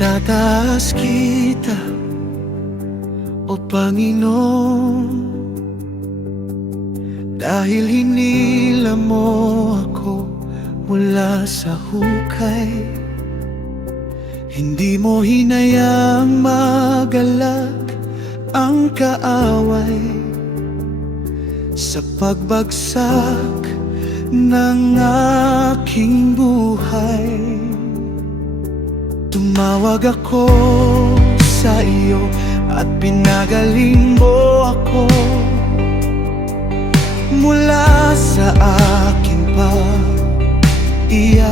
Itataas kita, O Panginoon, dahil hinila mo ako mula sa hukay. Hindi mo hinayaang magalak ang kaaway sa pagbagsak ng aking buhay. Tumawag ako sa iyo at pinagaling mo ako mula sa aking pag-iyak.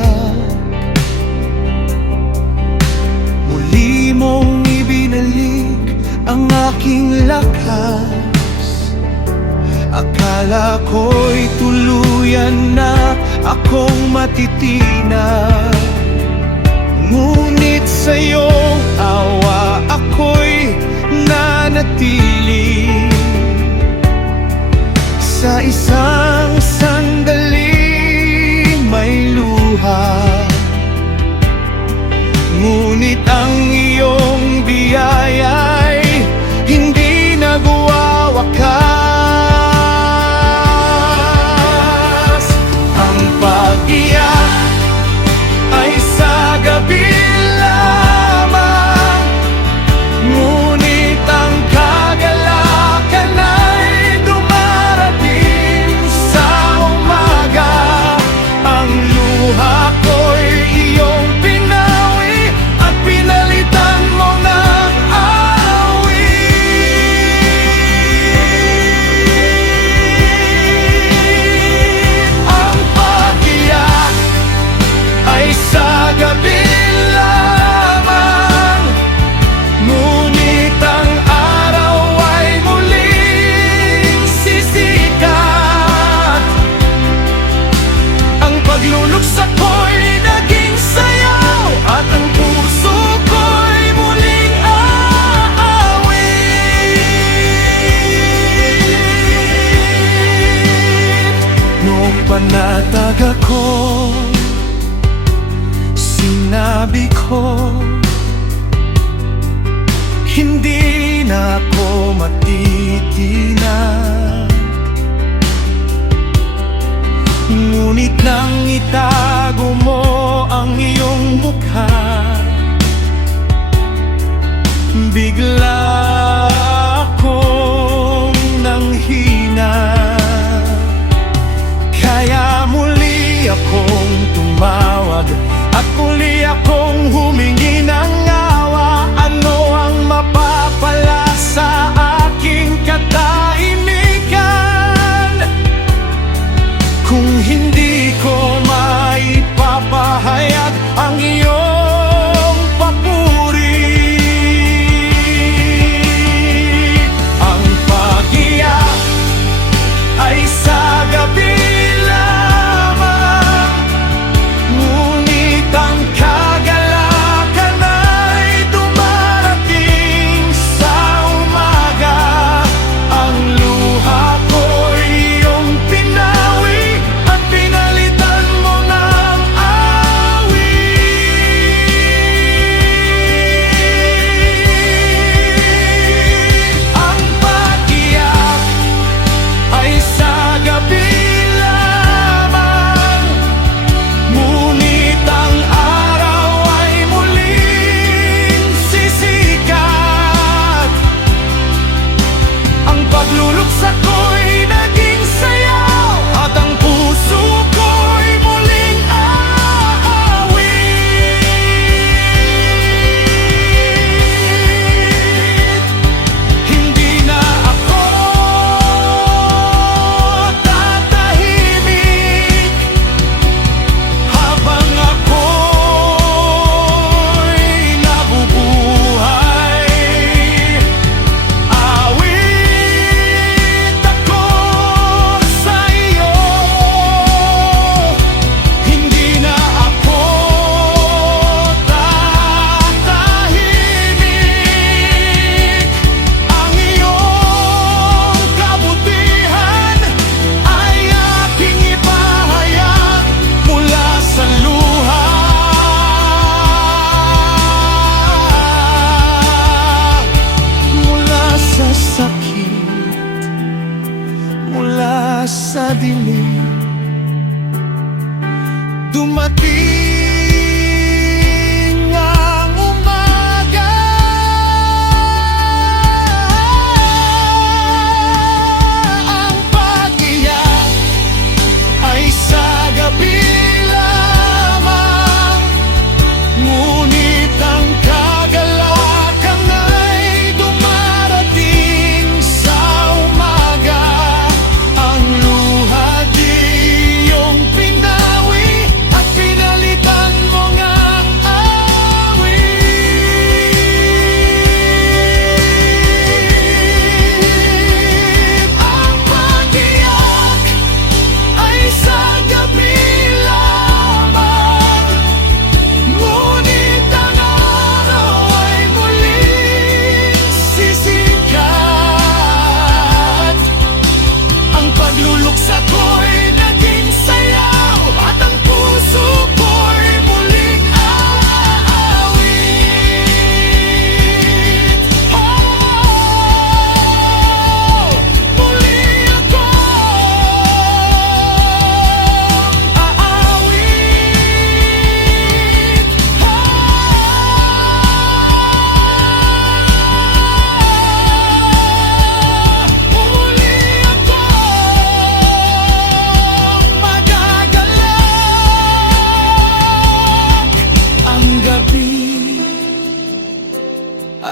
Muli mong ibinalik ang aking lakas. Akala ko'y tuluyan na akong matitinag, ngunit sa iyong awa ako'y nanatili. Sa isang sandali may luha, ngunit ang iyong biyaya'y hindi nagwawakas. Ang pag-iyak ay sa gabi lamang, ngunit ang kagalakan ay dumarating sa umaga. Ang luha ko'y iyong pinawi at pinalitan mo ng awit. Ang pag-iyak ay sa gabi lamang, ngunit ang araw ay muling sisikat. Ang pagluluksa ko'y naging sayaw at ang puso ko'y muling aawit. Noong panatag ako, sinabi ko, hindi na ako matitinag. Ngunit nang itago mo ang iyong mukha, bigla akong nanghina. Kaya muli akong tumawag at muli akong humingi ng awa. Ano ang mapapala sa aking katahimikan kung hindi ko maipapahayag ang iyong papuri?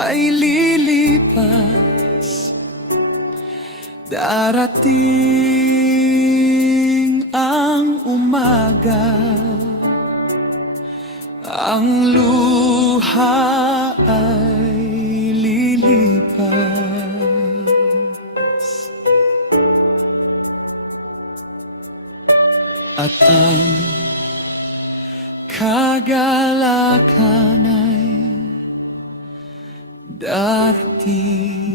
ay lilipas. Darating ang umaga, ang luha ay lilipas, at ang kagalakan ay darating.